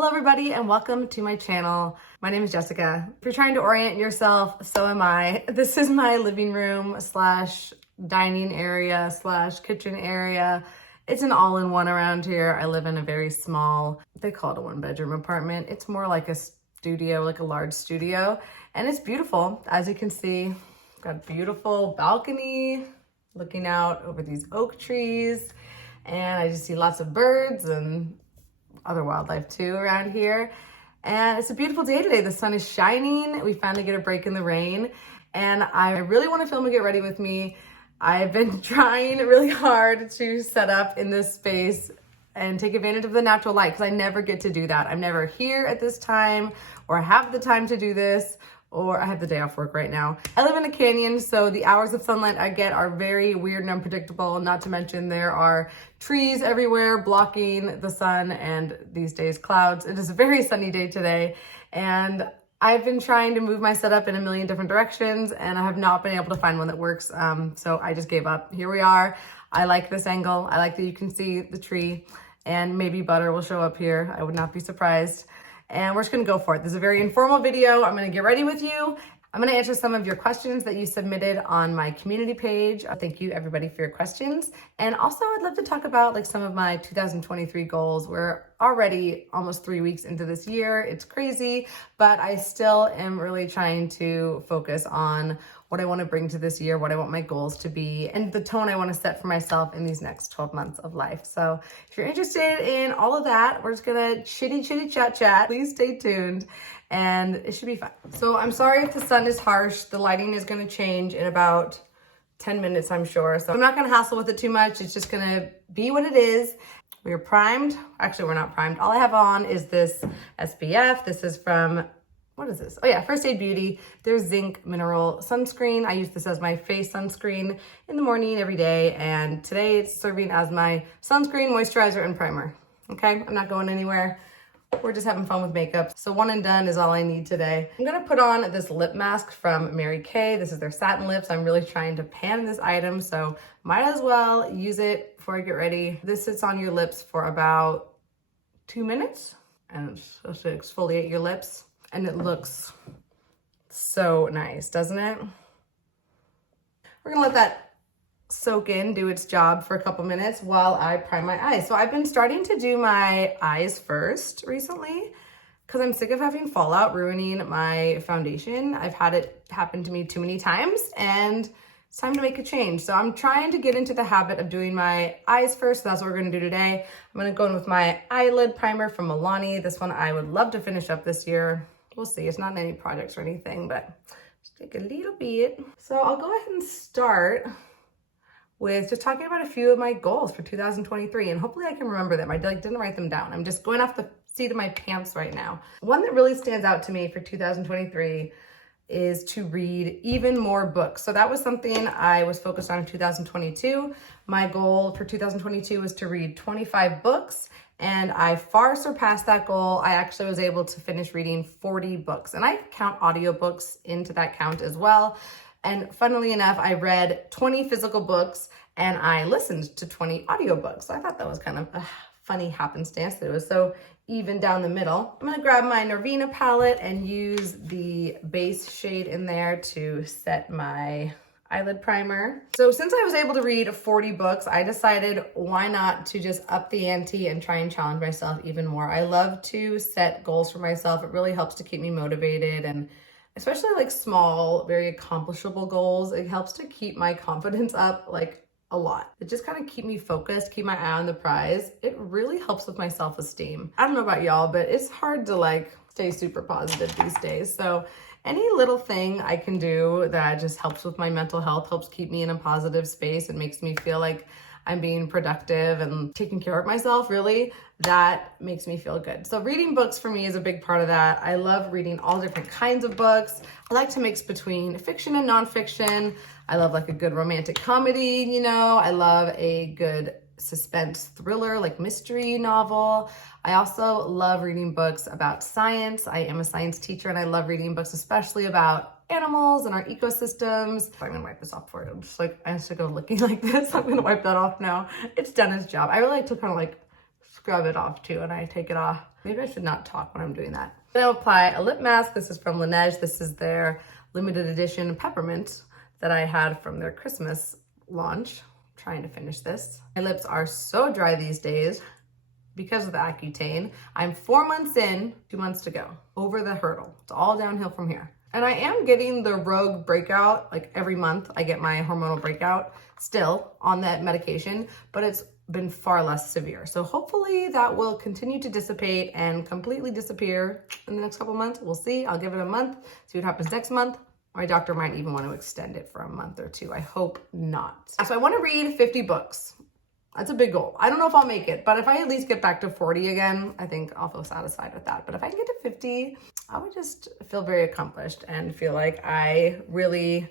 Hello everybody and welcome to my channel. My name is Jessica. If you're trying to orient yourself, so am I. This is my living room slash dining area slash kitchen area. It's an all-in-one around here. I live in a very small, they call it a one-bedroom apartment. It's more like a studio, like a large studio, and it's beautiful. As you can see, got a beautiful balcony looking out over these oak trees, and I just see lots of birds and other wildlife too around here. And it's a beautiful day today. The sun is shining. We finally get a break in the rain, and I really want to film and get ready with me. I've been trying really hard to set up in this space and take advantage of the natural light because I never get to do that. I'm never here at this time or have the time to do this, or I have the day off work right now. I live in a canyon, so the hours of sunlight I get are very weird and unpredictable, not to mention there are trees everywhere blocking the sun and these days clouds. It is a very sunny day today, and I've been trying to move my setup in a million different directions, and I have not been able to find one that works, so I just gave up. Here we are. I like this angle. I like that you can see the tree, and maybe butter will show up here. I would not be surprised. And we're just gonna go for it. This is a very informal video. I'm gonna get ready with you. I'm gonna answer some of your questions that you submitted on my community page. Thank you everybody for your questions. And also I'd love to talk about like some of my 2023 goals. We're already almost 3 weeks into this year. It's crazy, but I still am really trying to focus on what I want to bring to this year, what I want my goals to be, and the tone I want to set for myself in these next 12 months of life. So if you're interested in all of that, we're just gonna chitty chat. Please stay tuned and it should be fun. So I'm sorry if the sun is harsh. The lighting is gonna change in about 10 minutes, I'm sure. So I'm not gonna hassle with it too much. It's just gonna be what it is. We are primed. Actually, we're not primed. All I have on is this SPF. This is from, what is this? Oh yeah, First Aid Beauty. Their zinc mineral sunscreen. I use this as my face sunscreen in the morning every day, and today it's serving as my sunscreen, moisturizer, and primer. Okay, I'm not going anywhere. We're just having fun with makeup. So one and done is all I need today. I'm gonna put on this lip mask from Mary Kay. This is their satin lips. I'm really trying to pan this item, so might as well use it before I get ready. This sits on your lips for about 2 minutes, and it's supposed to exfoliate your lips. And it looks so nice, doesn't it? We're gonna let that soak in, do its job for a couple minutes while I prime my eyes. So I've been starting to do my eyes first recently because I'm sick of having fallout ruining my foundation. I've had it happen to me too many times, and it's time to make a change. So I'm trying to get into the habit of doing my eyes first. So that's what we're gonna do today. I'm gonna go in with my eyelid primer from Milani. This one I would love to finish up this year. We'll see, it's not in any projects or anything, but just take a little bit. So I'll go ahead and start with just talking about a few of my goals for 2023, and hopefully I can remember them. I didn't write them down. I'm just going off the seat of my pants right now. One that really stands out to me for 2023 is to read even more books. So that was something I was focused on in 2022. My goal for 2022 was to read 25 books, and I far surpassed that goal. I actually was able to finish reading 40 books, and I count audiobooks into that count as well. And funnily enough, I read 20 physical books and I listened to 20 audiobooks. So I thought that was kind of a funny happenstance that it was so even down the middle. I'm gonna grab my Norvina palette and use the base shade in there to set my eyelid primer. So since I was able to read 40 books, I decided why not to just up the ante and try and challenge myself even more. I love to set goals for myself. It really helps to keep me motivated, and especially like small, very accomplishable goals. It helps to keep my confidence up like a lot. It just kind of keep me focused, keep my eye on the prize. It really helps with my self-esteem. I don't know about y'all, but it's hard to like stay super positive these days. So any little thing I can do that just helps with my mental health, helps keep me in a positive space and makes me feel like I'm being productive and taking care of myself, really, that makes me feel good. So reading books for me is a big part of that. I love reading all different kinds of books. I like to mix between fiction and nonfiction. I love like a good romantic comedy, you know. I love a good suspense thriller, like mystery novel. I also love reading books about science. I am a science teacher and I love reading books, especially about animals and our ecosystems. I'm gonna wipe this off for it. I'm just like, I have to go looking like this. I'm gonna wipe that off now. It's done its job. I really like to kind of like scrub it off too, and I take it off Maybe I should not talk when I'm doing that. I'm gonna apply a lip mask. This is from Laneige. This is their limited edition peppermint that I had from their Christmas launch. I'm trying to finish this. My lips are so dry these days because of the Accutane. I'm 4 months in, 2 months to go. Over the hurdle. It's all downhill from here. And I am getting the Rogue breakout, like every month I get my hormonal breakout still on that medication, but it's been far less severe. So hopefully that will continue to dissipate and completely disappear in the next couple months. We'll see. I'll give it a month, see what happens next month. My doctor might even want to extend it for a month or two. I hope not. So I want to read 50 books. That's a big goal. I don't know if I'll make it, but if I at least get back to 40 again, I think I'll feel satisfied with that. But if I can get to 50, I would just feel very accomplished and feel like I really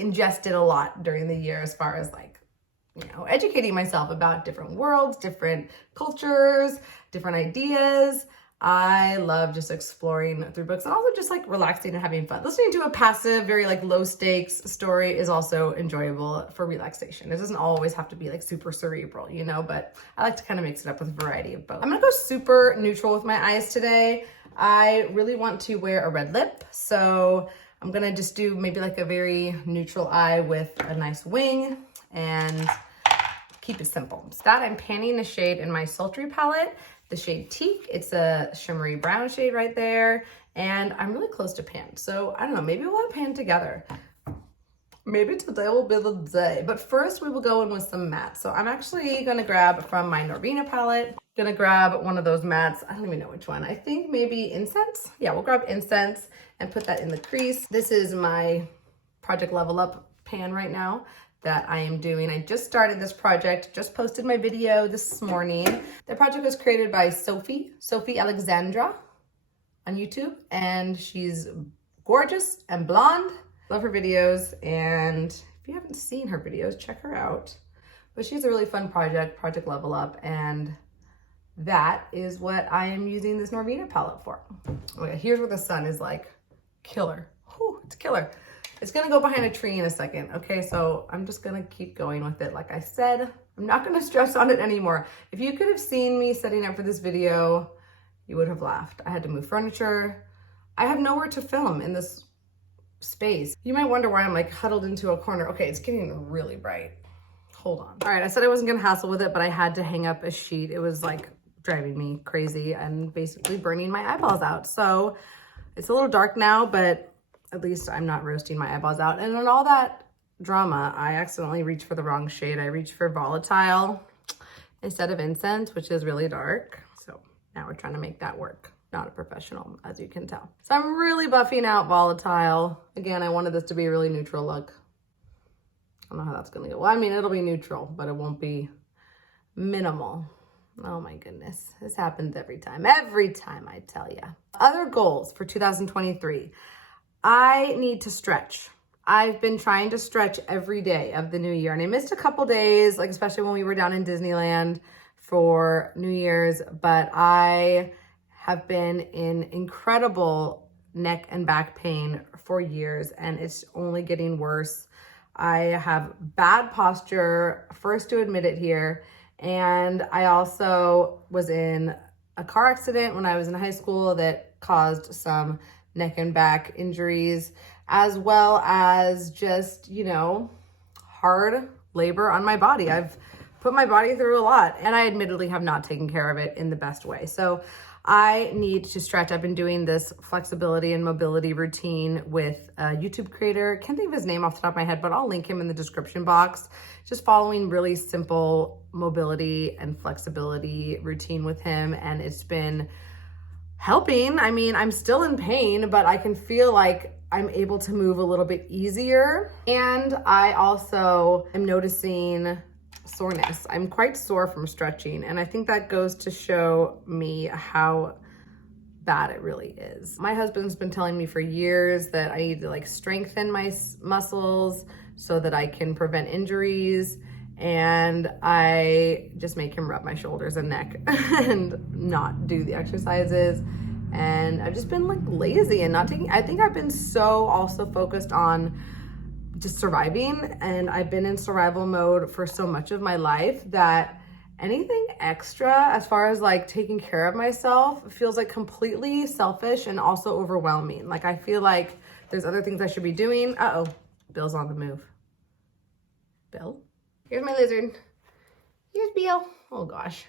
ingested a lot during the year as far as like, you know, educating myself about different worlds, different cultures, different ideas. I love just exploring through books and also just like relaxing and having fun. Listening to a passive, very like low stakes story is also enjoyable for relaxation. It doesn't always have to be like super cerebral, you know, but I like to kind of mix it up with a variety of both. I'm gonna go super neutral with my eyes today. I really want to wear a red lip. So I'm gonna just do maybe like a very neutral eye with a nice wing and keep it simple. So that I'm panning a shade in my Sultry palette, the shade Teak. It's a shimmery brown shade right there. And I'm really close to pan. So I don't know, maybe we'll have pan together. Maybe today will be the day. But first we will go in with some mattes. So I'm actually gonna grab from my Norvina palette. Gonna grab one of those mattes. I don't even know which one. I think maybe Incense. Yeah, we'll grab Incense and put that in the crease. This is my Project Level Up pan right now that I am doing. I just started this project, just posted my video this morning. The project was created by Sophie Alexandra on YouTube, and she's gorgeous and blonde. Love her videos, and if you haven't seen her videos, check her out. But she's a really fun project, Project Level Up, and that is what I am using this Norvina palette for. Okay, here's where the sun is like killer. Whew, it's killer. It's gonna go behind a tree in a second, okay? So I'm just gonna keep going with it. Like I said, I'm not gonna stress on it anymore. If you could have seen me setting up for this video, you would have laughed. I had to move furniture. I have nowhere to film in this space. You might wonder why I'm like huddled into a corner. Okay, it's getting really bright. Hold on. All right, I said I wasn't gonna hassle with it, but I had to hang up a sheet. It was like driving me crazy and basically burning my eyeballs out. So it's a little dark now, but at least I'm not roasting my eyeballs out. And in all that drama, I accidentally reached for the wrong shade. I reached for Volatile instead of Incense, which is really dark. So now we're trying to make that work. Not a professional, as you can tell. So I'm really buffing out Volatile. Again, I wanted this to be a really neutral look. I don't know how that's gonna go. Well, I mean, it'll be neutral, but it won't be minimal. Oh my goodness, this happens every time I tell ya. Other goals for 2023. I need to stretch. I've been trying to stretch every day of the new year, and I missed a couple days, like especially when we were down in Disneyland for New Year's, but I have been in incredible neck and back pain for years, and it's only getting worse. I have bad posture, first to admit it here, and I also was in a car accident when I was in high school that caused some neck and back injuries, as well as just, you know, hard labor on my body. I've put my body through a lot, and I admittedly have not taken care of it in the best way. So I need to stretch. I've been doing this flexibility and mobility routine with a YouTube creator. Can't think of his name off the top of my head, but I'll link him in the description box. Just following really simple mobility and flexibility routine with him, and it's been helping. I mean, I'm still in pain, but I can feel like I'm able to move a little bit easier. And I also am noticing soreness. I'm quite sore from stretching, and I think that goes to show me how bad it really is. My husband's been telling me for years that I need to like strengthen my muscles so that I can prevent injuries, and I just make him rub my shoulders and neck and not do the exercises. And I've just been like lazy and not taking, I think I've been so also focused on just surviving, and I've been in survival mode for so much of my life that anything extra as far as like taking care of myself feels like completely selfish and also overwhelming. Like I feel like there's other things I should be doing. Uh-oh, Bill's on the move. Bill? Here's my lizard. Here's Bill. Oh gosh,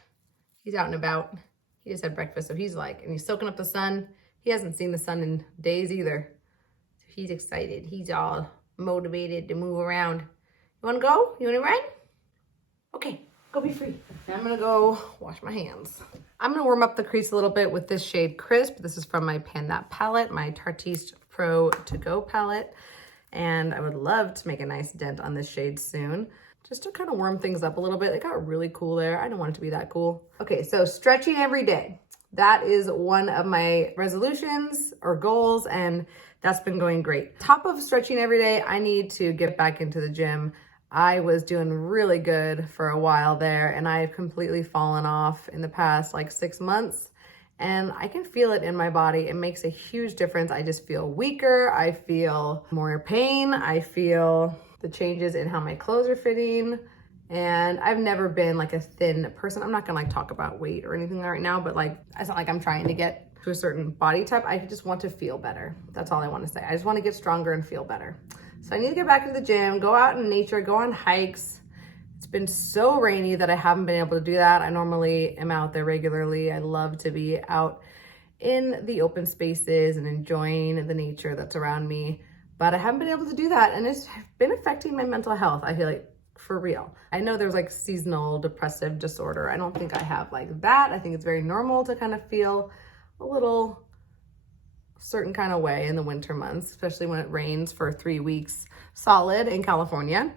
he's out and about. He just had breakfast, so he's like, and he's soaking up the sun. He hasn't seen the sun in days either. So he's excited. He's all motivated to move around. You wanna go? You wanna ride? Okay, go be free. I'm gonna go wash my hands. I'm gonna warm up the crease a little bit with this shade Crisp. This is from my Pan That palette, my Tarteist Pro Go palette. And I would love to make a nice dent on this shade soon, just to kind of warm things up a little bit. It got really cool there. I don't want it to be that cool. Okay, so stretching every day. That is one of my resolutions or goals, and that's been going great. Top of stretching every day, I need to get back into the gym. I was doing really good for a while there, and I've completely fallen off in the past like 6 months. And I can feel it in my body. It makes a huge difference. I just feel weaker. I feel more pain. I feel the changes in how my clothes are fitting. And I've never been like a thin person. I'm not gonna like talk about weight or anything right now, but like, it's not like I'm trying to get to a certain body type. I just want to feel better. That's all I want to say. I just want to get stronger and feel better. So I need to get back into the gym, go out in nature, go on hikes. It's been so rainy that I haven't been able to do that. I normally am out there regularly. I love to be out in the open spaces and enjoying the nature that's around me, but I haven't been able to do that, and it's been affecting my mental health, I feel like, for real. I know there's like seasonal depressive disorder. I don't think I have like that. I think it's very normal to kind of feel a little certain kind of way in the winter months, especially when it rains for 3 weeks solid in California.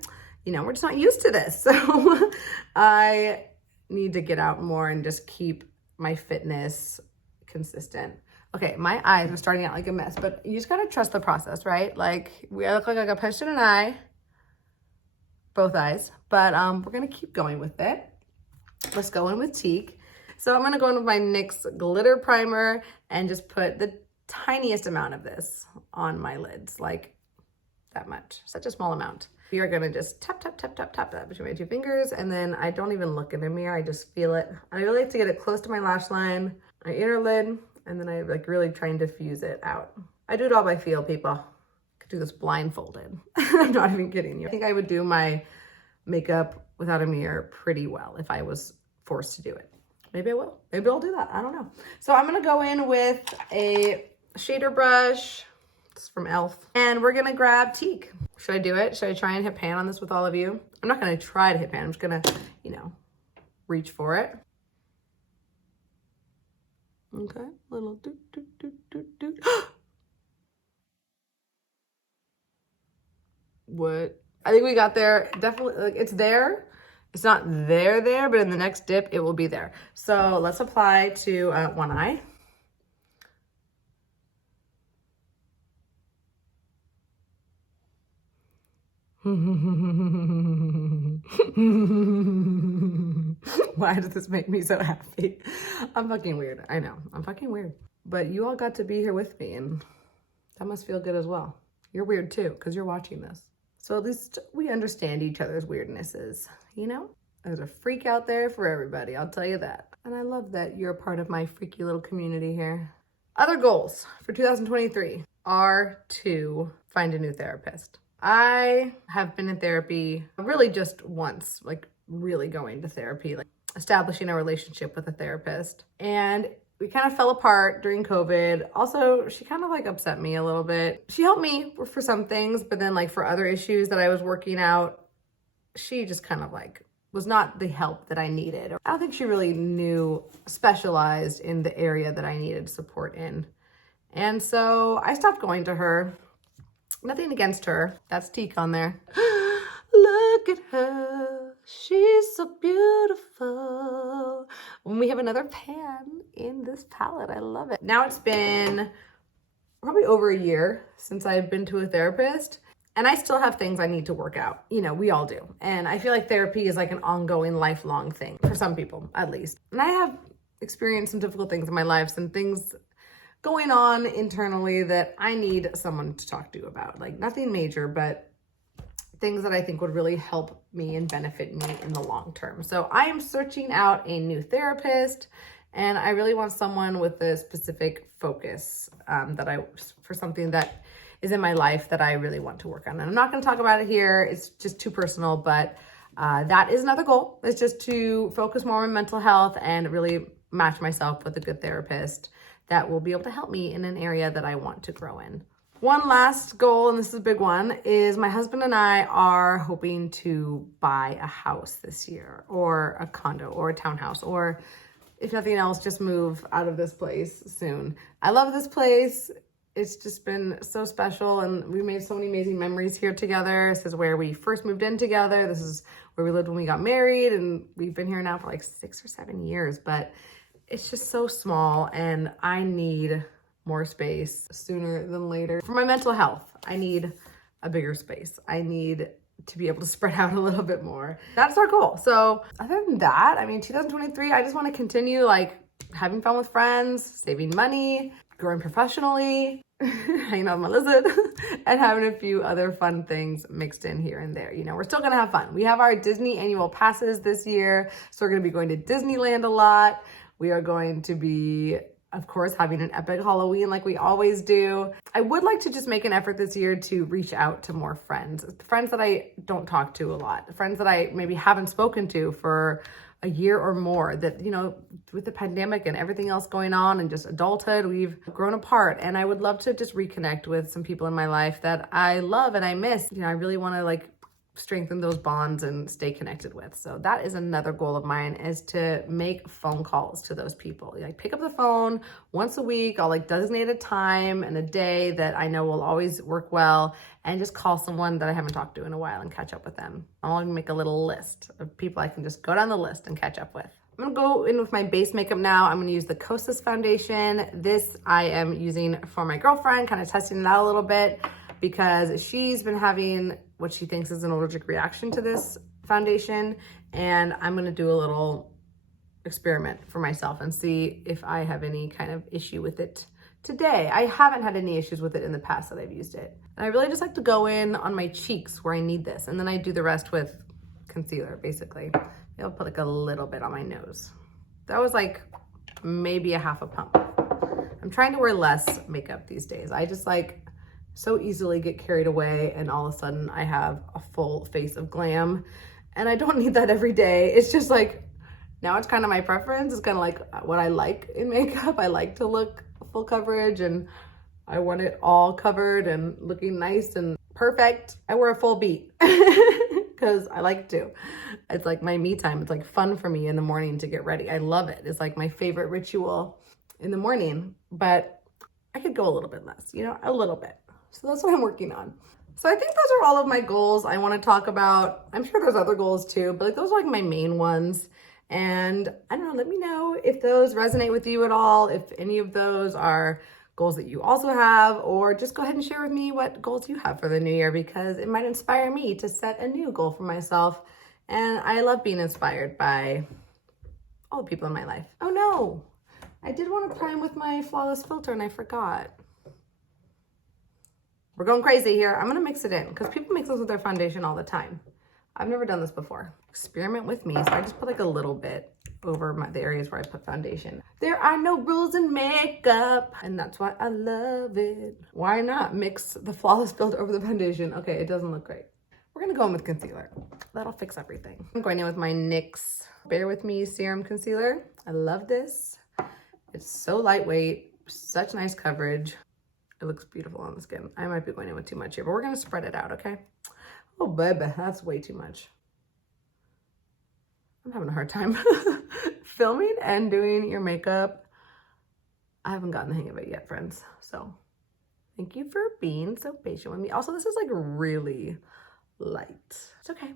You know, we're just not used to this. So I need to get out more and just keep my fitness consistent. Okay, my eyes are starting out like a mess, but you just gotta trust the process, right? Like, I look like I got punched in an eye, both eyes, but we're gonna keep going with it. Let's go in with Teak. So I'm gonna go in with my NYX glitter primer and just put the tiniest amount of this on my lids, like that much, such a small amount. We are gonna just tap, tap, tap, tap, tap that between my 2 fingers, and then I don't even look in the mirror, I just feel it. I really like to get it close to my lash line, my inner lid, and then I like really try and diffuse it out. I do it all by feel, people. I could do this blindfolded. I'm not even kidding you. I think I would do my makeup without a mirror pretty well if I was forced to do it. Maybe I will. Maybe I'll do that. I don't know. So I'm gonna go in with a shader brush. It's from e.l.f. And we're gonna grab Teak. Should I do it? Should I try and hit pan on this with all of you? I'm not gonna try to hit pan. I'm just gonna, you know, reach for it. Okay, little doot, doot, doot, doot, doot. What? I think we got there. Definitely, like, it's there. It's not there, but in the next dip, it will be there. So let's apply to one eye. Why does this make me so happy? I'm fucking weird. I know, I'm fucking weird. But you all got to be here with me, and that must feel good as well. You're weird too, because you're watching this. So at least we understand each other's weirdnesses, you know? There's a freak out there for everybody, I'll tell you that. And I love that you're a part of my freaky little community here. Other goals for 2023 are to find a new therapist. I have been in therapy really just once, like really going to therapy, like establishing a relationship with a therapist. And we kind of fell apart during COVID. Also, she kind of like upset me a little bit. She helped me for some things, but then like for other issues that I was working out, she just kind of like was not the help that I needed. I don't think she really specialized in the area that I needed support in. And so I stopped going to her. Nothing against her. That's Teak on there. Look at her. She's so beautiful. When we have another pan in this palette, I love it. Now it's been probably over a year since I've been to a therapist, and I still have things I need to work out. You know, we all do. And I feel like therapy is like an ongoing, lifelong thing for some people, at least. And I have experienced some difficult things in my life, some things going on internally that I need someone to talk to about. Like nothing major, but things that I think would really help me and benefit me in the long term. So I am searching out a new therapist, and I really want someone with a specific focus for something that is in my life that I really want to work on. And I'm not going to talk about it here. It's just too personal, but that is another goal. It's just to focus more on mental health and really match myself with a good therapist that will be able to help me in an area that I want to grow in. One last goal, and this is a big one, is my husband and I are hoping to buy a house this year, or a condo, or a townhouse, or if nothing else, just move out of this place soon. I love this place. It's just been so special, and we made so many amazing memories here together. This is where we first moved in together. This is where we lived when we got married, and we've been here now for like 6 or 7 years, but it's just so small, and I need more space sooner than later. For my mental health, I need a bigger space. I need to be able to spread out a little bit more. That's our goal. So other than that, I mean, 2023, I just want to continue like having fun with friends, saving money, growing professionally, hanging out with my lizard, and having a few other fun things mixed in here and there. You know, we're still going to have fun. We have our Disney annual passes this year, so we're going to be going to Disneyland a lot. We are going to be, of course, having an epic Halloween like we always do. I would like to just make an effort this year to reach out to more friends that I don't talk to a lot, friends that I maybe haven't spoken to for a year or more, that, you know, with the pandemic and everything else going on and just adulthood, we've grown apart. And I would love to just reconnect with some people in my life that I love and I miss. You know, I really want to like strengthen those bonds and stay connected with. So that is another goal of mine, is to make phone calls to those people. Like pick up the phone once a week. I'll like designate a time and a day that I know will always work well, and just call someone that I haven't talked to in a while and catch up with them. I'll make a little list of people I can just go down the list and catch up with. I'm gonna go in with my base makeup now. I'm gonna use the Kosas foundation. This I am using for my girlfriend, kind of testing it out a little bit, because she's been having what she thinks is an allergic reaction to this foundation. And I'm gonna do a little experiment for myself and see if I have any kind of issue with it today. I haven't had any issues with it in the past that I've used it. And I really just like to go in on my cheeks where I need this. And then I do the rest with concealer, basically. Maybe I'll put like a little bit on my nose. That was like maybe a half a pump. I'm trying to wear less makeup these days. I just like so easily get carried away, and all of a sudden I have a full face of glam, and I don't need that every day. It's just like, now it's kind of my preference. It's kind of like what I like in makeup. I like to look full coverage, and I want it all covered and looking nice and perfect. I wear a full beat because I like to. It's like my me time. It's like fun for me in the morning to get ready. I love it. It's like my favorite ritual in the morning, but I could go a little bit less, you know, a little bit. So that's what I'm working on. So I think those are all of my goals I want to talk about. I'm sure there's other goals too, but like those are like my main ones. And I don't know, let me know if those resonate with you at all, if any of those are goals that you also have, or just go ahead and share with me what goals you have for the new year, because it might inspire me to set a new goal for myself. And I love being inspired by all the people in my life. Oh no, I did want to prime with my Flawless filter and I forgot. We're going crazy here. I'm gonna mix it in because people mix this with their foundation all the time. I've never done this before. Experiment with me. So I just put like a little bit over the areas where I put foundation. There are no rules in makeup, and that's why I love it. Why not mix the Flawless filter over the foundation? Okay, it doesn't look great. We're gonna go in with concealer. That'll fix everything. I'm going in with my NYX Bear With Me Serum Concealer. I love this. It's so lightweight, such nice coverage. It looks beautiful on the skin. I might be going in with too much here, but we're gonna spread it out, okay? Oh, baby, that's way too much. I'm having a hard time filming and doing your makeup. I haven't gotten the hang of it yet, friends. So thank you for being so patient with me. Also, this is like really light. It's okay.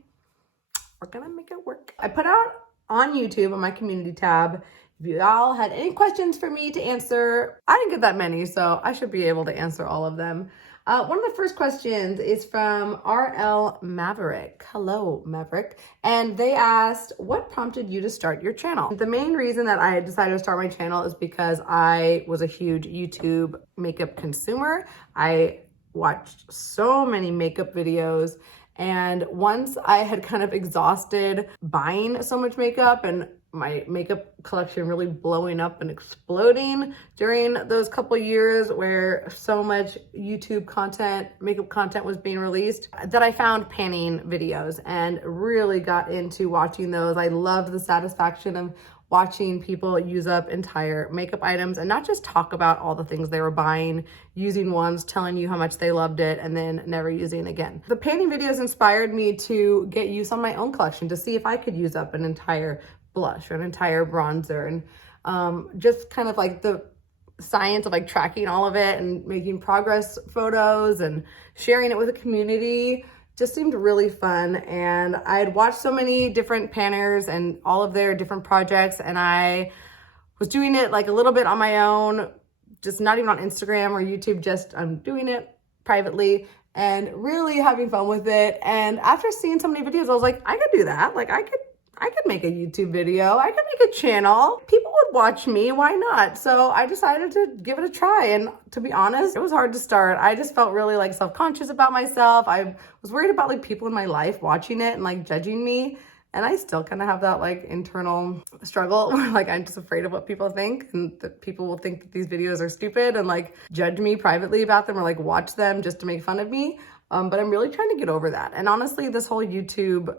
We're gonna make it work. I put out on YouTube on my community tab, if you all had any questions for me to answer. I didn't get that many, so I should be able to answer all of them. One of the first questions is from RL Maverick. Hello, Maverick. And they asked, what prompted you to start your channel? The main reason that I decided to start my channel is because I was a huge YouTube makeup consumer. I watched so many makeup videos, And once I had kind of exhausted buying so much makeup and my makeup collection really blowing up and exploding during those couple years where so much YouTube content, makeup content was being released, that I found panning videos and really got into watching those. I loved the satisfaction of watching people use up entire makeup items and not just talk about all the things they were buying, using once, telling you how much they loved it, and then never using again. The panning videos inspired me to get use on my own collection to see if I could use up an entire blush or an entire bronzer, and just kind of like the science of like tracking all of it and making progress photos and sharing it with a community just seemed really fun. And I had watched so many different panners and all of their different projects, and I was doing it like a little bit on my own, just not even on Instagram or YouTube, just I'm doing it privately and really having fun with it. And after seeing so many videos, I was like, I could do that. Like I could make a YouTube video. I could make a channel. People would watch me. Why not? So I decided to give it a try. And to be honest, it was hard to start. I just felt really like self-conscious about myself. I was worried about like people in my life watching it and like judging me. And I still kind of have that like internal struggle where like I'm just afraid of what people think, and that people will think that these videos are stupid and like judge me privately about them or like watch them just to make fun of me. But I'm really trying to get over that. And honestly, this whole YouTube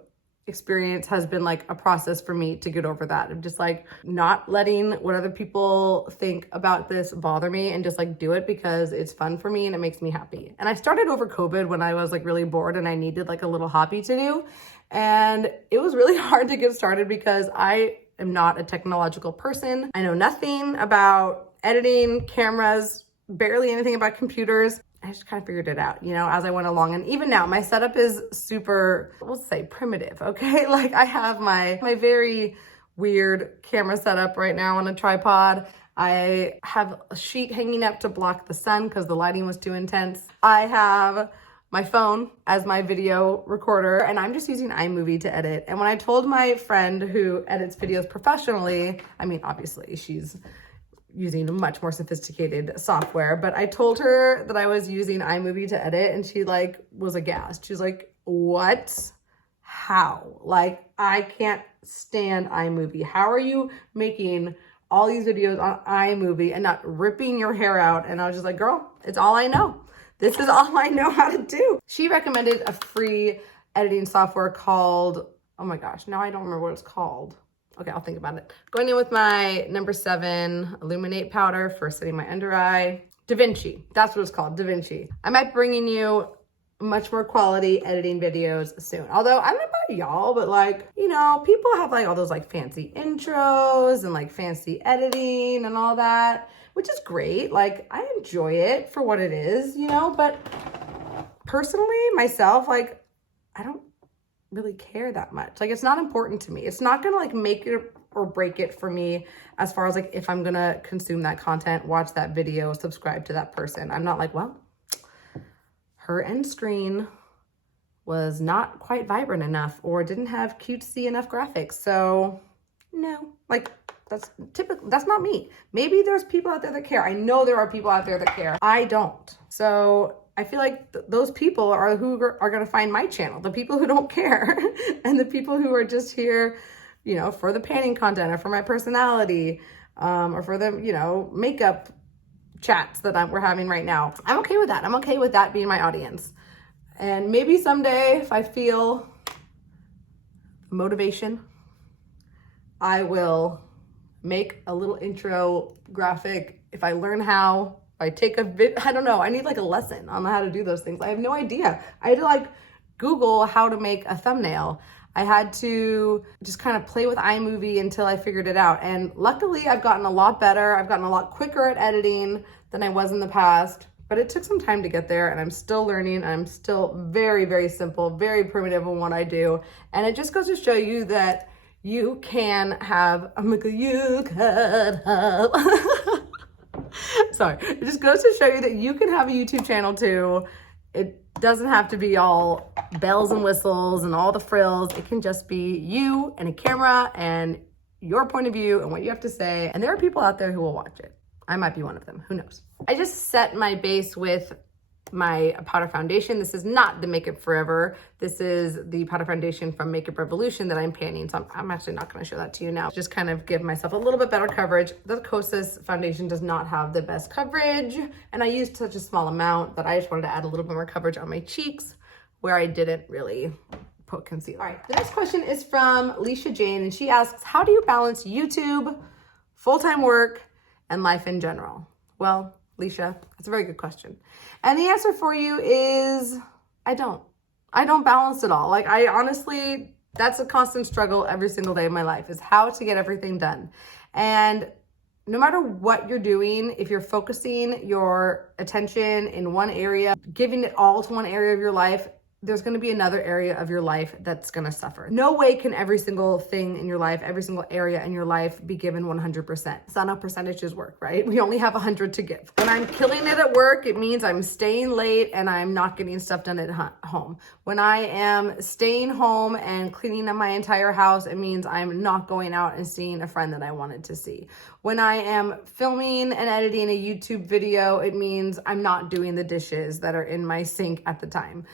experience has been like a process for me to get over that. I'm just like not letting what other people think about this bother me and just like do it because it's fun for me and it makes me happy. And I started over COVID when I was like really bored and I needed like a little hobby to do. And it was really hard to get started because I am not a technological person. I know nothing about editing, cameras, barely anything about computers. I just kind of figured it out, you know, as I went along. And even now, my setup is super, we'll say primitive, okay? Like I have my very weird camera setup right now on a tripod. I have a sheet hanging up to block the sun because the lighting was too intense. I have my phone as my video recorder, and I'm just using iMovie to edit. And when I told my friend who edits videos professionally, I mean, obviously she's using much more sophisticated software, but I told her that I was using iMovie to edit and she like was aghast. She's like, what? How? Like, I can't stand iMovie. How are you making all these videos on iMovie and not ripping your hair out? And I was just like, girl, it's all I know. This is all I know how to do. She recommended a free editing software called, oh my gosh, now I don't remember what it's called. Okay, I'll think about it. Going in with my number 7 Illuminate powder for setting my under eye. DaVinci, that's what it's called, DaVinci. I might be bringing you much more quality editing videos soon. Although, I don't know about y'all, but like, you know, people have like all those like fancy intros and like fancy editing and all that, which is great. Like, I enjoy it for what it is, you know, but personally, myself, like, I don't really care that much. Like, it's not important to me. It's not gonna like make it or break it for me as far as like if I'm gonna consume that content, watch that video, subscribe to that person. I'm not like, well, her end screen was not quite vibrant enough or didn't have cutesy enough graphics. So no, like that's typically, that's not me. Maybe there's people out there that care. I know there are people out there that care. I don't. So I feel like those people are who are going to find my channel, the people who don't care and the people who are just here, you know, for the painting content or for my personality, or for the, you know, makeup chats that we're having right now. I'm okay with that. I'm okay with that being my audience. And maybe someday if I feel motivation, I will make a little intro graphic. If I learn how, I take a I don't know, I need like a lesson on how to do those things. I have no idea. I had to like Google how to make a thumbnail. I had to just kind of play with iMovie until I figured it out. And luckily I've gotten a lot better. I've gotten a lot quicker at editing than I was in the past, but it took some time to get there and I'm still learning. I'm still very, very simple, very primitive in what I do. And it just goes to show you that you can have, Amika, you can have, sorry, it just goes to show you that you can have a YouTube channel too. It doesn't have to be all bells and whistles and all the frills. It can just be you and a camera and your point of view and what you have to say. And there are people out there who will watch it. I might be one of them, who knows? I just set my base with my powder foundation. This is not the Makeup Forever. This is the powder foundation from Makeup Revolution that I'm panning. So I'm actually not gonna show that to you now. Just kind of give myself a little bit better coverage. The Kosas foundation does not have the best coverage, and I used such a small amount that I just wanted to add a little bit more coverage on my cheeks where I didn't really put concealer. All right, the next question is from Leisha Jane, and she asks, how do you balance YouTube, full-time work, and life in general? Well, Leisha, that's a very good question. And the answer for you is, I don't balance it all. Like, I honestly, that's a constant struggle every single day of my life, is how to get everything done. And no matter what you're doing, if you're focusing your attention in one area, giving it all to one area of your life, there's going to be another area of your life that's going to suffer. No way can every single thing in your life, every single area in your life be given 100%. It's not how percentages work, right? We only have 100 to give. When I'm killing it at work, it means I'm staying late and I'm not getting stuff done at home. When I am staying home and cleaning up my entire house, it means I'm not going out and seeing a friend that I wanted to see. When I am filming and editing a YouTube video, it means I'm not doing the dishes that are in my sink at the time.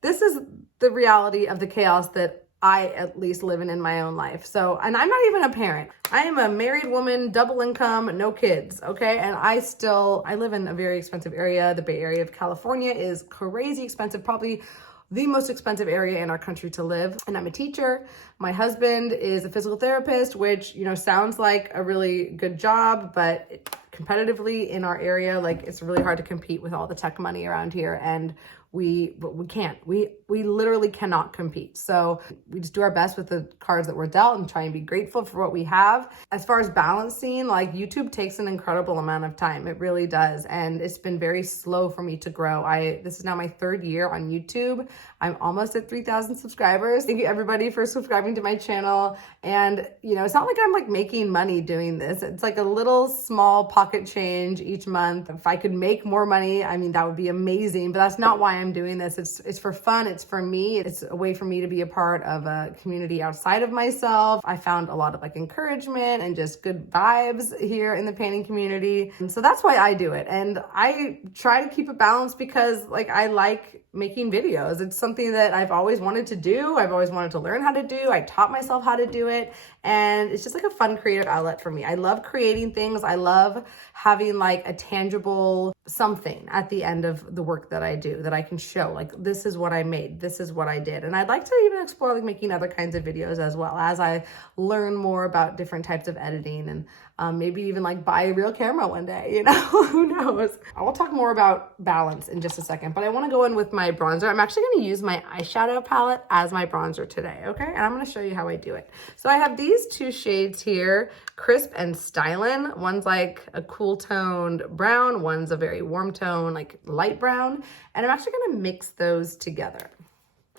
This is the reality of the chaos that I at least live in my own life. So, and I'm not even a parent. I am a married woman, double income, no kids, okay? And I live in a very expensive area. The Bay Area of California is crazy expensive, probably the most expensive area in our country to live. And I'm a teacher. My husband is a physical therapist, which, you know, sounds like a really good job, but competitively in our area, like, it's really hard to compete with all the tech money around here. And we can't. We literally cannot compete. So we just do our best with the cards that we're dealt and try and be grateful for what we have. As far as balancing, like, YouTube takes an incredible amount of time. It really does. And it's been very slow for me to grow. This is now my 3rd year on YouTube. I'm almost at 3,000 subscribers. Thank you everybody for subscribing to my channel. And, you know, it's not like I'm like making money doing this. It's like a little small pocket change each month. If I could make more money, I mean, that would be amazing, but that's not why I'm doing this. It's for fun. It's for me. It's a way for me to be a part of a community outside of myself. I found a lot of like encouragement and just good vibes here in the painting community. And so that's why I do it. And I try to keep it balanced because, like, I like making videos. It's something that I've always wanted to do. I've always wanted to learn how to do. I taught myself how to do it. And it's just like a fun creative outlet for me. I love creating things. I love having like a tangible something at the end of the work that I do that I can show, like, this is what I made, this is what I did. And I'd like to even explore like making other kinds of videos as well as I learn more about different types of editing, and maybe even like buy a real camera one day, you know, who knows? I will talk more about balance in just a second, but I want to go in with my bronzer. I'm actually going to use my eyeshadow palette as my bronzer today, okay? And I'm going to show you how I do it. So I have these 2 shades here, Crisp and Stylin'. One's like a cool toned brown, one's a very warm tone, like light brown. And I'm actually going to mix those together.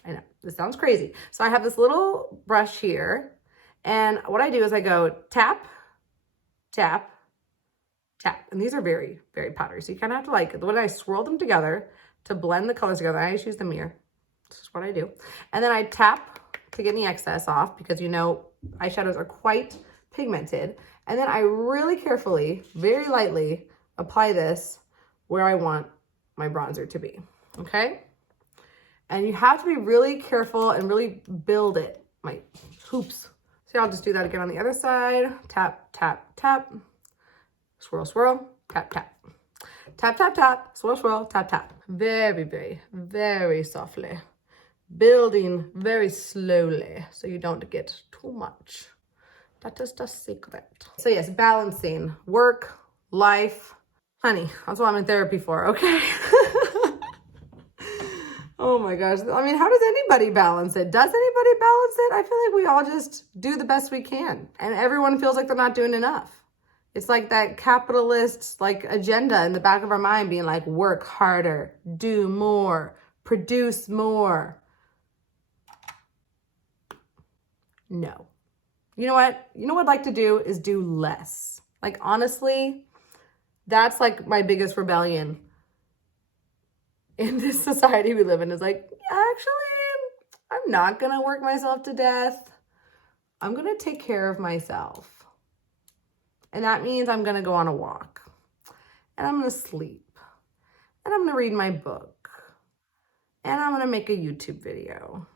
I know, this sounds crazy. So I have this little brush here, and what I do is I go tap, tap, tap. And these are very, very powdery. So you kind of have to, like, when I swirl them together to blend the colors together, I just use the mirror. This is what I do. And then I tap to get any excess off because, you know, eyeshadows are quite pigmented. And then I really carefully, very lightly apply this where I want my bronzer to be, okay? And you have to be really careful and really build it. My hoops. So I'll just do that again on the other side. Tap, tap, tap. Swirl, swirl, tap, tap. Tap, tap, tap, swirl, swirl, tap, tap. Very, very, very softly. Building very slowly so you don't get too much. That is the secret. So yes, balancing work, life. Honey, that's what I'm in therapy for, okay? Oh my gosh. I mean, how does anybody balance it? Does anybody balance it? I feel like we all just do the best we can. And everyone feels like they're not doing enough. It's like that capitalist like agenda in the back of our mind being like, work harder, do more, produce more. No. You know what? You know what I'd like to do is do less. Like, honestly, that's like my biggest rebellion in this society we live in, is like, actually, I'm not gonna work myself to death. I'm gonna take care of myself. And that means I'm gonna go on a walk, and I'm gonna sleep, and I'm gonna read my book, and I'm gonna make a YouTube video,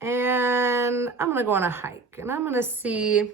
and I'm gonna go on a hike, and I'm gonna see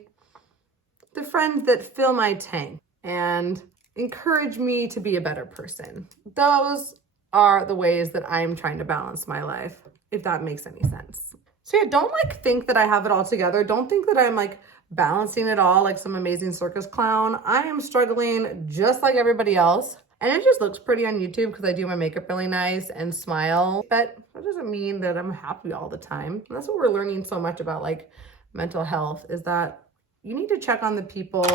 the friends that fill my tank and encourage me to be a better person. Those are the ways that I'm trying to balance my life, if that makes any sense. So yeah, don't like think that I have it all together. Don't think that I'm like balancing it all like some amazing circus clown. I am struggling just like everybody else. And it just looks pretty on YouTube because I do my makeup really nice and smile. But that doesn't mean that I'm happy all the time. And that's what we're learning so much about like mental health, is that you need to check on the people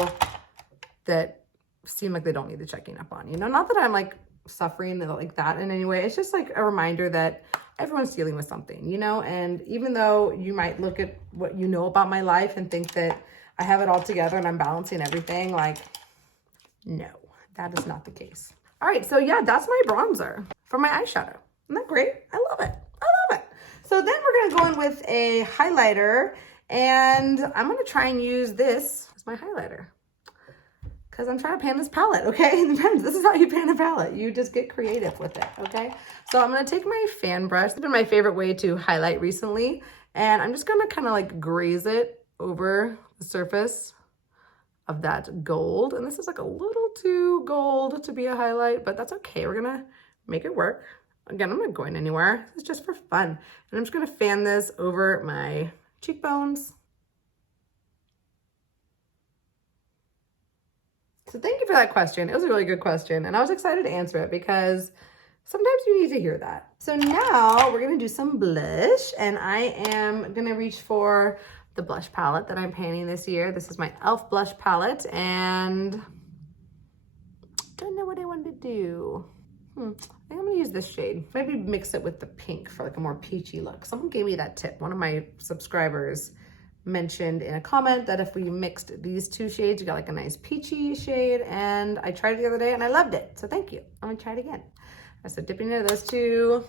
that seem like they don't need the checking up on. You know, not that I'm like suffering like that in any way. It's just like a reminder that everyone's dealing with something, you know? And even though you might look at what you know about my life and think that I have it all together and I'm balancing everything, like, no, that is not the case. All right, so yeah, that's my bronzer for my eyeshadow. Isn't that great? I love it. I love it. So then we're gonna go in with a highlighter, and I'm gonna try and use this as my highlighter because I'm trying to pan this palette, okay? It depends. This is how you pan a palette. You just get creative with it, okay? So I'm gonna take my fan brush. It's been my favorite way to highlight recently, and I'm just gonna kind of like graze it over the surface of that gold. And this is like a little too gold to be a highlight, but that's okay. We're gonna make it work. Again, I'm not going anywhere. It's just for fun. And I'm just gonna fan this over my cheekbones. So thank you for that question. It was a really good question, and I was excited to answer it because sometimes you need to hear that. So now we're gonna do some blush, and I am gonna reach for the blush palette that I'm painting this year. This is my e.l.f. blush palette, and don't know what I want to do. I think I'm gonna use this shade. Maybe mix it with the pink for like a more peachy look. Someone gave me that tip. One of my subscribers mentioned in a comment that if we mixed these two shades, you got like a nice peachy shade, and I tried it the other day and I loved it. So thank you. I'm gonna try it again. So dipping into those two.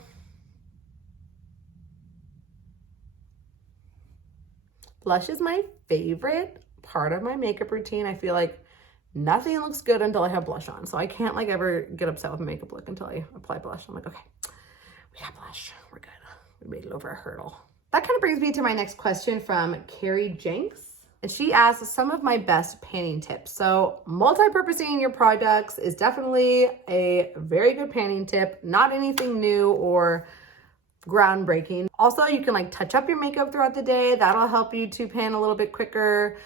Blush is my favorite part of my makeup routine. I feel like nothing looks good until I have blush on. So I can't like ever get upset with a makeup look until I apply blush. I'm like, okay, we got blush, we're good. We made it over a hurdle. That kind of brings me to my next question from Carrie Jenks. And she asks some of my best panning tips. So multi-purposing your products is definitely a very good panning tip. Not anything new or groundbreaking. Also, you can like touch up your makeup throughout the day. That'll help you to pan a little bit quicker.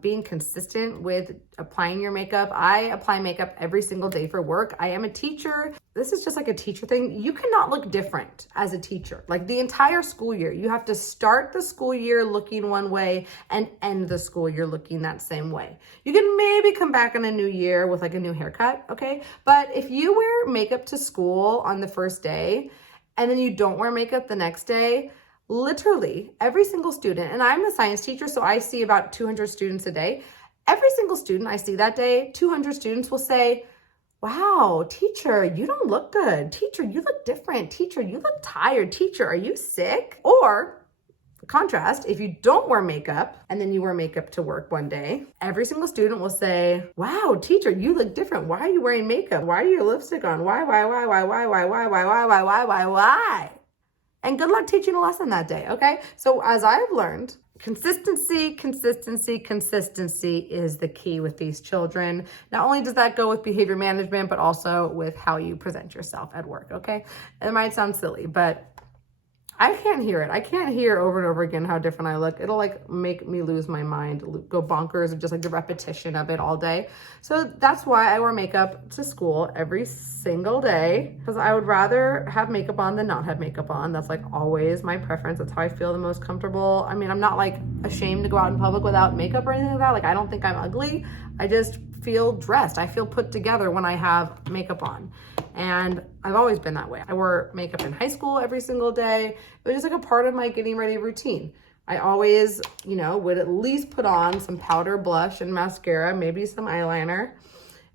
Being consistent with applying your makeup. I apply makeup every single day for work. I am a teacher. This is just like a teacher thing. You cannot look different as a teacher. Like the entire school year, you have to start the school year looking one way and end the school year looking that same way. You can maybe come back in a new year with like a new haircut, okay? But if you wear makeup to school on the first day and then you don't wear makeup the next day, literally every single student, and I'm a science teacher, so I see about 200 students a day. Every single student I see that day, 200 students will say, wow, teacher, you don't look good. Teacher, you look different. Teacher, you look tired. Teacher, are you sick? Or contrast, if you don't wear makeup and then you wear makeup to work one day, every single student will say, wow, teacher, you look different. Why are you wearing makeup? Why are you lipstick on? Why? And good luck teaching a lesson that day, okay? So as I've learned, consistency is the key with these children. Not only does that go with behavior management, but also with how you present yourself at work, okay? It might sound silly, but I can't hear it. I can't hear over and over again how different I look. It'll like make me lose my mind, go bonkers of just like the repetition of it all day. So that's why I wear makeup to school every single day, because I would rather have makeup on than not have makeup on. That's like always my preference. That's how I feel the most comfortable. I mean, I'm not like ashamed to go out in public without makeup or anything like that. Like I don't think I'm ugly. I just feel dressed. I feel put together when I have makeup on. And I've always been that way. I wore makeup in high school every single day. It was just like a part of my getting ready routine. I always, you know, would at least put on some powder, blush, and mascara, maybe some eyeliner.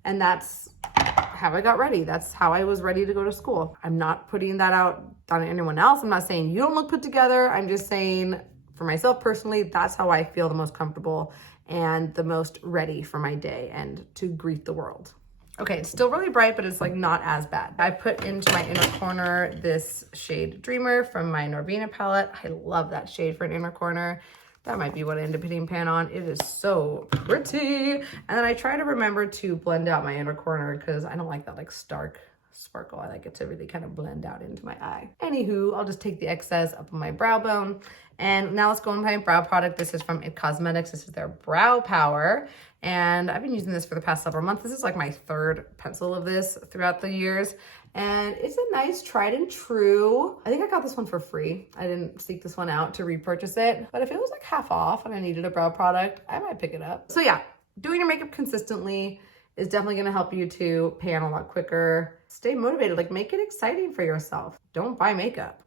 And that's how I got ready. That's how I was ready to go to school. I'm not putting that out on anyone else. I'm not saying you don't look put together. I'm just saying for myself personally, that's how I feel the most comfortable and the most ready for my day and to greet the world. Okay, it's still really bright, but it's like not as bad. I put into my inner corner this shade Dreamer from my Norvina palette. I love that shade for an inner corner. That might be what I end up hitting pan on. It is so pretty. And then I try to remember to blend out my inner corner because I don't like that like stark sparkle. I like it to really kind of blend out into my eye. Anywho, I'll just take the excess up on my brow bone. And now let's go on my brow product. This is from It Cosmetics. This is their Brow Power. And I've been using this for the past several months. This is like my third pencil of this throughout the years. And it's a nice tried and true. I think I got this one for free. I didn't seek this one out to repurchase it. But if it was like half off and I needed a brow product, I might pick it up. So yeah, doing your makeup consistently is definitely gonna help you to pan a lot quicker. Stay motivated, like make it exciting for yourself. Don't buy makeup.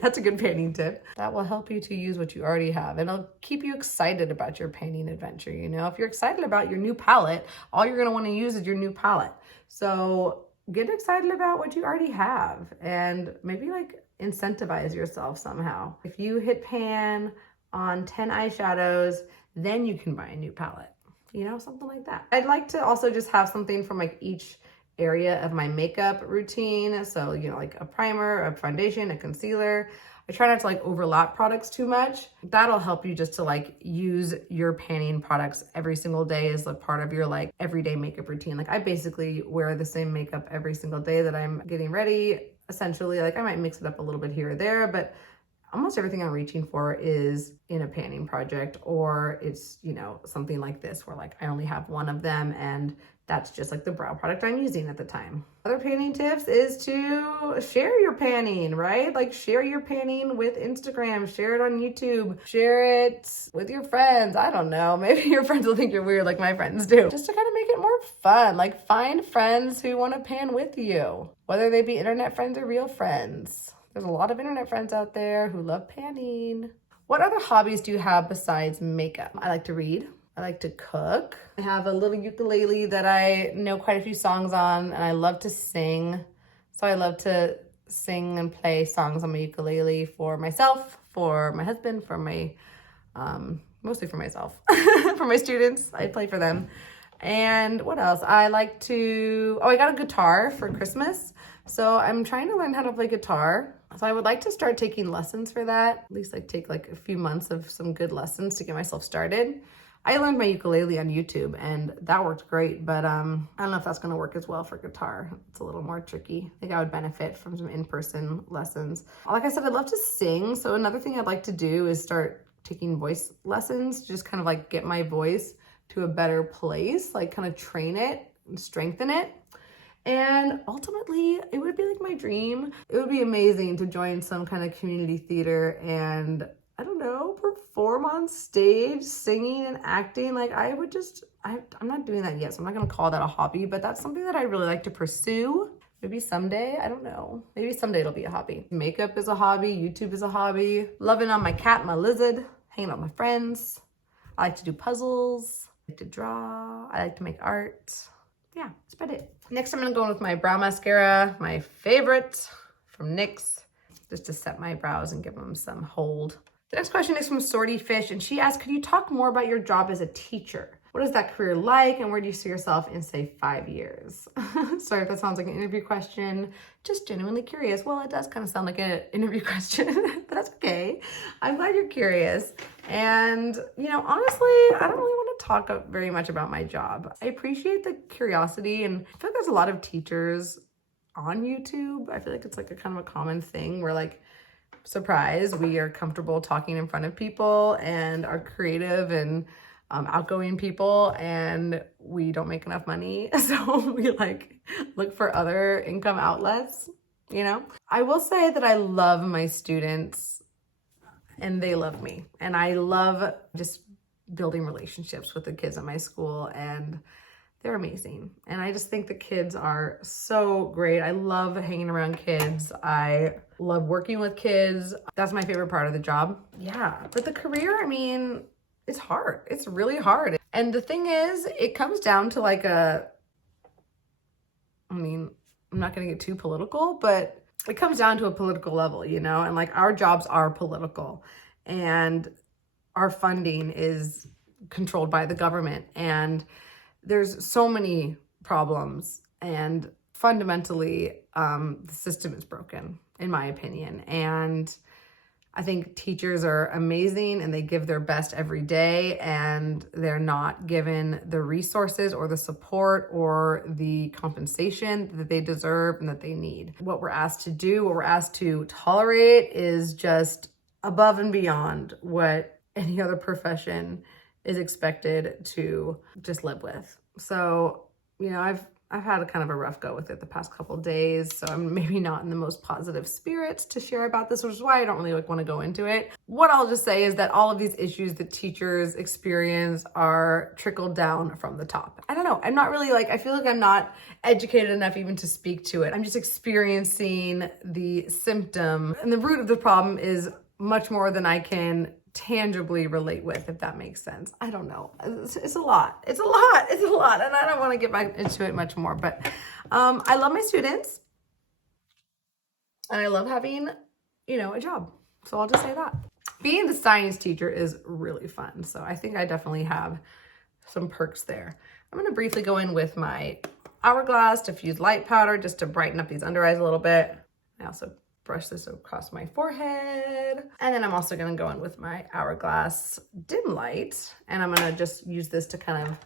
That's a good painting tip. That will help you to use what you already have and it'll keep you excited about your painting adventure. You know, if you're excited about your new palette, all you're gonna wanna use is your new palette. So get excited about what you already have and maybe like incentivize yourself somehow. If you hit pan on 10 eyeshadows, then you can buy a new palette. You know, something like that. I'd like to also just have something from like each area of my makeup routine. So, you know, like a primer, a foundation, a concealer. I try not to like overlap products too much. That'll help you just to like use your panning products every single day as a part of your like everyday makeup routine. Like I basically wear the same makeup every single day that I'm getting ready. Essentially, like I might mix it up a little bit here or there, but almost everything I'm reaching for is in a panning project or it's, you know, something like this where like I only have one of them and that's just like the brow product I'm using at the time. Other panning tips is to share your panning, right? Like share your panning with Instagram, share it on YouTube, share it with your friends. I don't know, maybe your friends will think you're weird like my friends do. Just to kind of make it more fun, like find friends who want to pan with you, whether they be internet friends or real friends. There's a lot of internet friends out there who love panning. What other hobbies do you have besides makeup? I like to read. I like to cook. I have a little ukulele that I know quite a few songs on and I love to sing. So I love to sing and play songs on my ukulele for myself, for my husband, for my, mostly for myself, for my students. I play for them. And what else? I like to, I got a guitar for Christmas. So I'm trying to learn how to play guitar. So I would like to start taking lessons for that. At least like take like a few months of some good lessons to get myself started. I learned my ukulele on YouTube and that worked great, but I don't know if that's gonna work as well for guitar. It's a little more tricky. I think I would benefit from some in-person lessons. Like I said, I'd love to sing. So another thing I'd like to do is start taking voice lessons, just kind of like get my voice to a better place, like kind of train it and strengthen it. And ultimately, it would be like my dream. It would be amazing to join some kind of community theater and, I don't know, perform on stage, singing and acting. Like I would just, I'm not doing that yet, so I'm not gonna call that a hobby, but that's something that I really like to pursue. Maybe someday, I don't know. Maybe someday it'll be a hobby. Makeup is a hobby, YouTube is a hobby. Loving on my cat, my lizard, hanging out with my friends. I like to do puzzles, I like to draw, I like to make art. Yeah, that's about it. Next, I'm gonna go in with my brow mascara, my favorite from NYX, just to set my brows and give them some hold. The next question is from Sorty Fish, and she asked, could you talk more about your job as a teacher? What is that career like, and where do you see yourself in, say, 5 years? Sorry if that sounds like an interview question. Just genuinely curious. Well, it does kind of sound like an interview question, but that's okay. I'm glad you're curious. And, you know, honestly, I don't really want to talk very much about my job. I appreciate the curiosity, and I feel like there's a lot of teachers on YouTube. I feel like it's like a kind of a common thing where like, surprise, we are comfortable talking in front of people and are creative and outgoing people, and we don't make enough money. So we like look for other income outlets, you know? I will say that I love my students and they love me. And I love just building relationships with the kids at my school, and they're amazing. And I just think the kids are so great. I love hanging around kids. I love working with kids. That's my favorite part of the job. Yeah, but the career, I mean, it's hard. It's really hard. And the thing is, it comes down to like I'm not gonna get too political, but it comes down to a political level, you know? And like our jobs are political and our funding is controlled by the government. And there's so many problems, and fundamentally, the system is broken, in my opinion. And I think teachers are amazing and they give their best every day, and they're not given the resources or the support or the compensation that they deserve and that they need. What we're asked to do, what we're asked to tolerate, is just above and beyond what any other profession is expected to just live with. So, you know, I've had a kind of a rough go with it the past couple of days, so I'm maybe not in the most positive spirits to share about this, which is why I don't really want to go into it. What I'll just say is that all of these issues that teachers experience are trickled down from the top. I don't know. I'm not really I feel like I'm not educated enough even to speak to it. I'm just experiencing the symptom, and the root of the problem is much more than I can tangibly relate with, if that makes sense. I don't know. It's a lot. It's a lot. And I don't want to get back into it much more, but I love my students and I love having, a job. So I'll just say that. Being the science teacher is really fun. So I think I definitely have some perks there. I'm going to briefly go in with my Hourglass Diffuse Light Powder just to brighten up these under eyes a little bit. I also brush this across my forehead. And then I'm also gonna go in with my Hourglass Dim Light, and I'm gonna just use this to kind of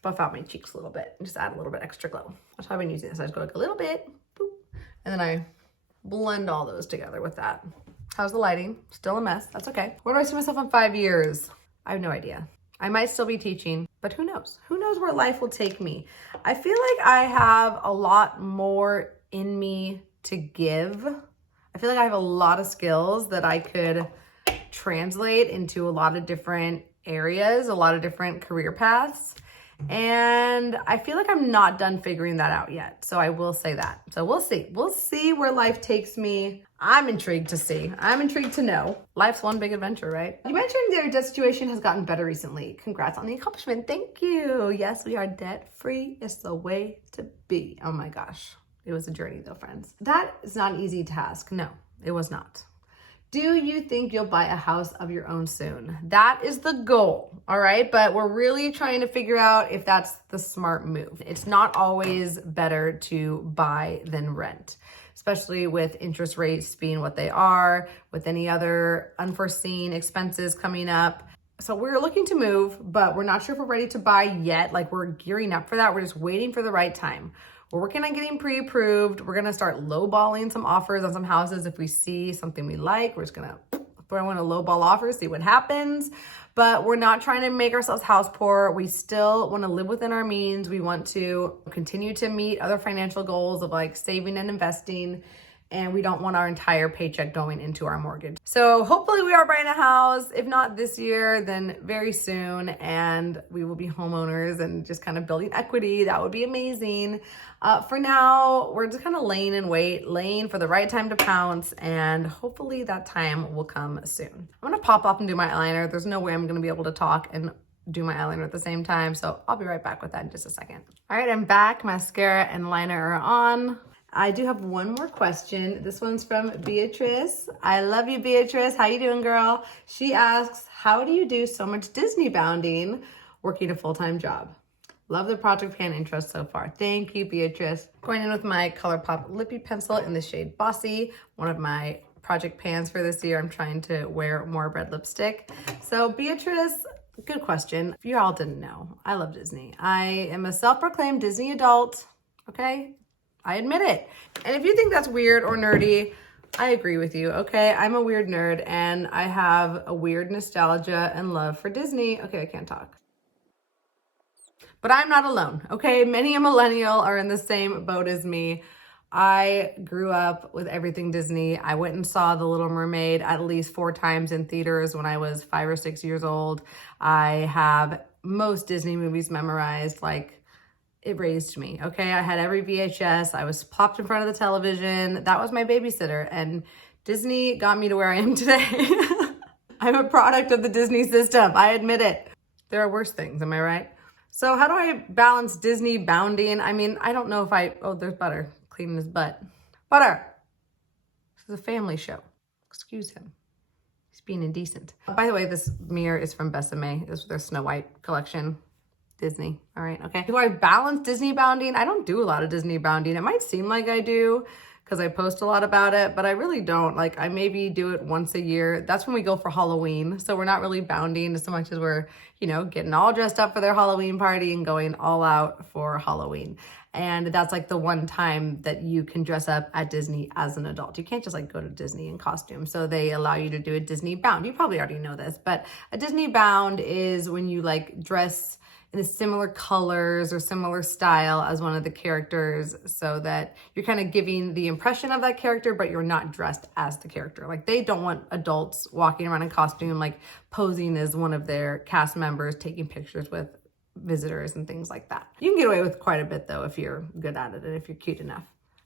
buff out my cheeks a little bit and just add a little bit extra glow. That's how I've been using this. I just go a little bit, boop, and then I blend all those together with that. How's the lighting? Still a mess, that's okay. Where do I see myself in 5 years? I have no idea. I might still be teaching, but who knows? Who knows where life will take me? I feel like I have a lot more in me to give. I feel like I have a lot of skills that I could translate into a lot of different areas, a lot of different career paths. And I feel like I'm not done figuring that out yet. So I will say that. So we'll see. We'll see where life takes me. I'm intrigued to see. I'm intrigued to know. Life's one big adventure, right? You mentioned your debt situation has gotten better recently. Congrats on the accomplishment. Thank you. Yes, we are debt free. It's the way to be. Oh my gosh. It was a journey though, friends. That is not an easy task. No, it was not. Do you think you'll buy a house of your own soon? That is the goal, all right? But we're really trying to figure out if that's the smart move. It's not always better to buy than rent, especially with interest rates being what they are, with any other unforeseen expenses coming up. So we're looking to move, but we're not sure if we're ready to buy yet. We're gearing up for that. We're just waiting for the right time. We're working on getting pre-approved. We're gonna start lowballing some offers on some houses. If we see something we like, we're just gonna throw in a lowball offer, see what happens. But we're not trying to make ourselves house poor. We still wanna live within our means. We want to continue to meet other financial goals of saving and investing. And we don't want our entire paycheck going into our mortgage. So hopefully we are buying a house. If not this year, then very soon. And we will be homeowners and just kind of building equity. That would be amazing. For now, we're just kind of laying in wait, laying for the right time to pounce. And hopefully that time will come soon. I'm gonna pop up and do my eyeliner. There's no way I'm gonna be able to talk and do my eyeliner at the same time. So I'll be right back with that in just a second. All right, I'm back. Mascara and liner are on. I do have one more question. This one's from Beatrice. I love you, Beatrice. How you doing, girl? She asks, how do you do so much Disney bounding working a full-time job? Love the project pan intro so far. Thank you, Beatrice. Going in with my Colourpop Lippie pencil in the shade Bossy, one of my project pans for this year. I'm trying to wear more red lipstick. So Beatrice, good question. If you all didn't know, I love Disney. I am a self-proclaimed Disney adult, okay? I admit it. And if you think that's weird or nerdy, I agree with you, okay? I'm a weird nerd and I have a weird nostalgia and love for Disney. Okay, I can't talk. But I'm not alone, okay? Many a millennial are in the same boat as me. I grew up with everything Disney. I went and saw The Little Mermaid at least 4 times in theaters when I was 5 or 6 years old. I have most Disney movies memorized, it raised me, okay? I had every VHS. I was plopped in front of the television. That was my babysitter. And Disney got me to where I am today. I'm a product of the Disney system. I admit it. There are worse things, am I right? So how do I balance Disney bounding? I mean, I don't know if oh, there's Butter cleaning his butt. Butter. This is a family show. Excuse him. He's being indecent. By the way, this mirror is from Besame. This is their Snow White collection. Disney. All right, okay. Do I balance Disney bounding? I don't do a lot of Disney bounding. It might seem like I do because I post a lot about it, but I really don't. Like, I maybe do it once a year. That's when we go for Halloween. So we're not really bounding so much as we're, you know, getting all dressed up for their Halloween party and going all out for Halloween. And that's like the one time that you can dress up at Disney as an adult. You can't just like go to Disney in costume. So they allow you to do a Disney bound. You probably already know this, but a Disney bound is when you like dress in a similar colors or similar style as one of the characters so that you're kind of giving the impression of that character, but you're not dressed as the character. Like they don't want adults walking around in costume, like posing as one of their cast members, taking pictures with visitors and things like that. You can get away with quite a bit though if you're good at it and if you're cute enough.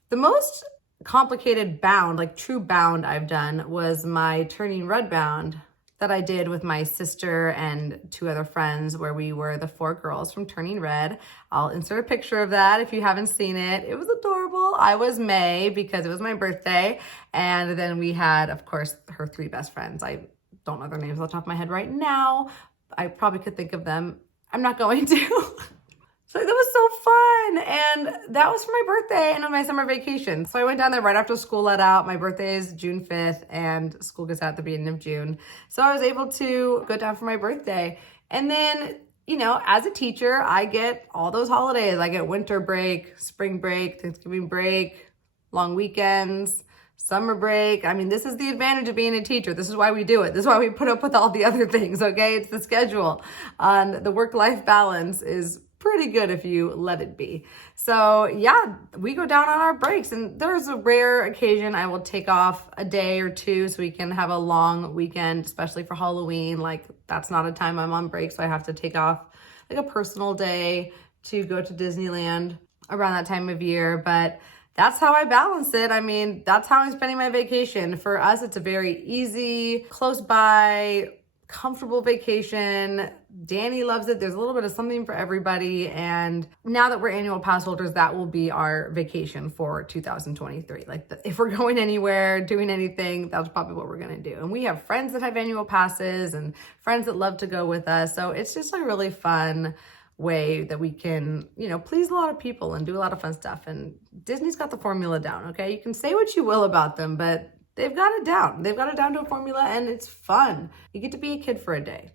The most complicated bound, like true bound I've done was my Turning Red bound that I did with my sister and 2 other friends where we were the 4 girls from Turning Red. I'll insert a picture of that if you haven't seen it. It was adorable. I was May because it was my birthday. And then we had, of course, her 3 best friends. I don't know their names off the top of my head right now. I probably could think of them. I'm not going to. So that was so fun. And that was for my birthday and on my summer vacation. So I went down there right after school let out. My birthday is June 5th and school gets out at the beginning of June. So I was able to go down for my birthday. And then, you know, as a teacher, I get all those holidays. I get winter break, spring break, Thanksgiving break, long weekends, summer break. I mean, this is the advantage of being a teacher. This is why we do it. This is why we put up with all the other things, okay? It's the schedule. The work-life balance is pretty good if you let it be. So yeah, we go down on our breaks and there's a rare occasion I will take off a day or 2 so we can have a long weekend, especially for Halloween. Like that's not a time I'm on break. So I have to take off like a personal day to go to Disneyland around that time of year. But that's how I balance it. I mean, that's how I'm spending my vacation. For us, it's a very easy, close by, comfortable vacation. Danny loves it. There's a little bit of something for everybody. And now that we're annual pass holders, that will be our vacation for 2023. Like if we're going anywhere, doing anything, that's probably what we're going to do. And we have friends that have annual passes and friends that love to go with us. So it's just a really fun way that we can, you know, please a lot of people and do a lot of fun stuff. And Disney's got the formula down, okay? You can say what you will about them, but they've got it down. They've got it down to a formula and it's fun. You get to be a kid for a day.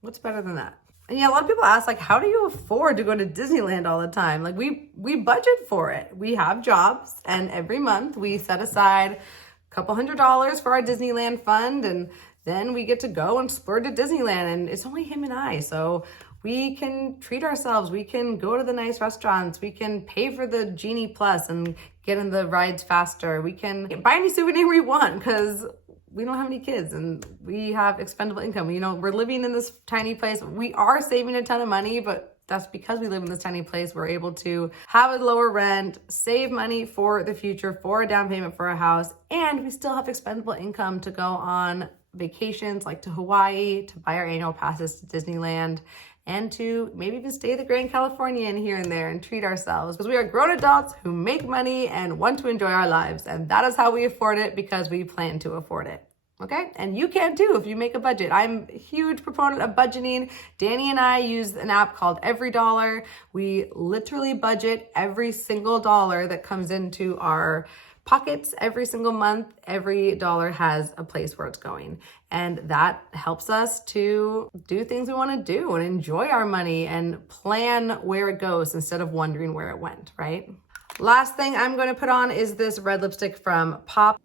What's better than that? And yeah, a lot of people ask like, how do you afford to go to Disneyland all the time? Like we budget for it. We have jobs and every month we set aside a couple $100s for our Disneyland fund. And then we get to go and splurge at Disneyland and it's only him and I. So we can treat ourselves. We can go to the nice restaurants. We can pay for the Genie Plus and get in the rides faster. We can buy any souvenir we want because we don't have any kids and we have expendable income. You know, we're living in this tiny place. We are saving a ton of money, but that's because we live in this tiny place. We're able to have a lower rent, save money for the future, for a down payment for a house, and we still have expendable income to go on vacations like to Hawaii, to buy our annual passes to Disneyland, and to maybe even stay the Grand Californian here and there and treat ourselves because we are grown adults who make money and want to enjoy our lives. And that is how we afford it because we plan to afford it. Okay? And you can too if you make a budget. I'm a huge proponent of budgeting. Danny and I use an app called Every Dollar. We literally budget every single dollar that comes into our pockets every single month. Every dollar has a place where it's going. And that helps us to do things we want to do and enjoy our money and plan where it goes instead of wondering where it went, right? Last thing I'm going to put on is this red lipstick from Pop.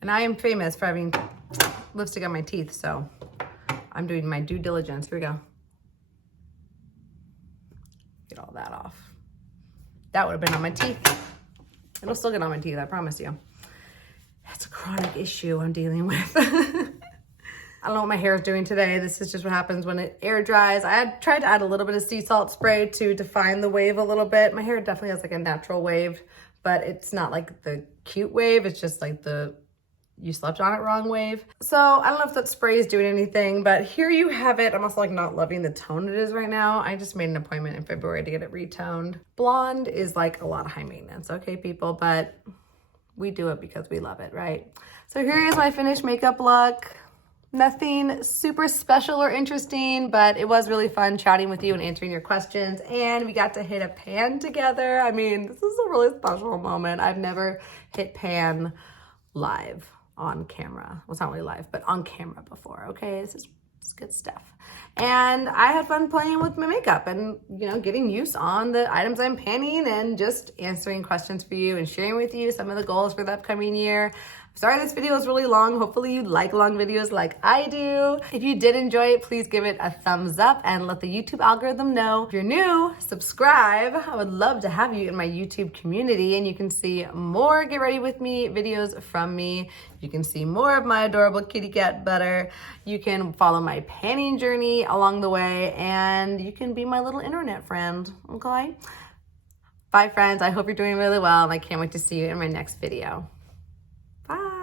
And I am famous for having lipstick on my teeth, so I'm doing my due diligence. Here we go. Get all that off. That would have been on my teeth. It'll still get on my teeth, I promise you. It's a chronic issue I'm dealing with. I don't know what my hair is doing today. This is just what happens when it air dries. I had tried to add a little bit of sea salt spray to define the wave a little bit. My hair definitely has like a natural wave, but it's not like the cute wave. It's just like the you slept on it wrong wave. So I don't know if that spray is doing anything, but here you have it. I'm also like not loving the tone it is right now. I just made an appointment in February to get it retoned. Blonde is like a lot of high maintenance, okay people, but we do it because we love it, right? So here is my finished makeup look. Nothing super special or interesting, but it was really fun chatting with you and answering your questions. And we got to hit a pan together. I mean, this is a really special moment. I've never hit pan live on camera. Well, it's not really live, but on camera before, okay? It's good stuff. And I had fun playing with my makeup and, you know, getting use on the items I'm panning and just answering questions for you and sharing with you some of the goals for the upcoming year. Sorry this video is really long. Hopefully you like long videos like I do. If you did enjoy it, please give it a thumbs up and let the YouTube algorithm know. If you're new, subscribe. I would love to have you in my YouTube community, and you can see more Get Ready With Me videos from me. You can see more of my adorable kitty cat butter. You can follow my panning journey along the way, and you can be my little internet friend, okay? Bye friends, I hope you're doing really well, and I can't wait to see you in my next video. Bye.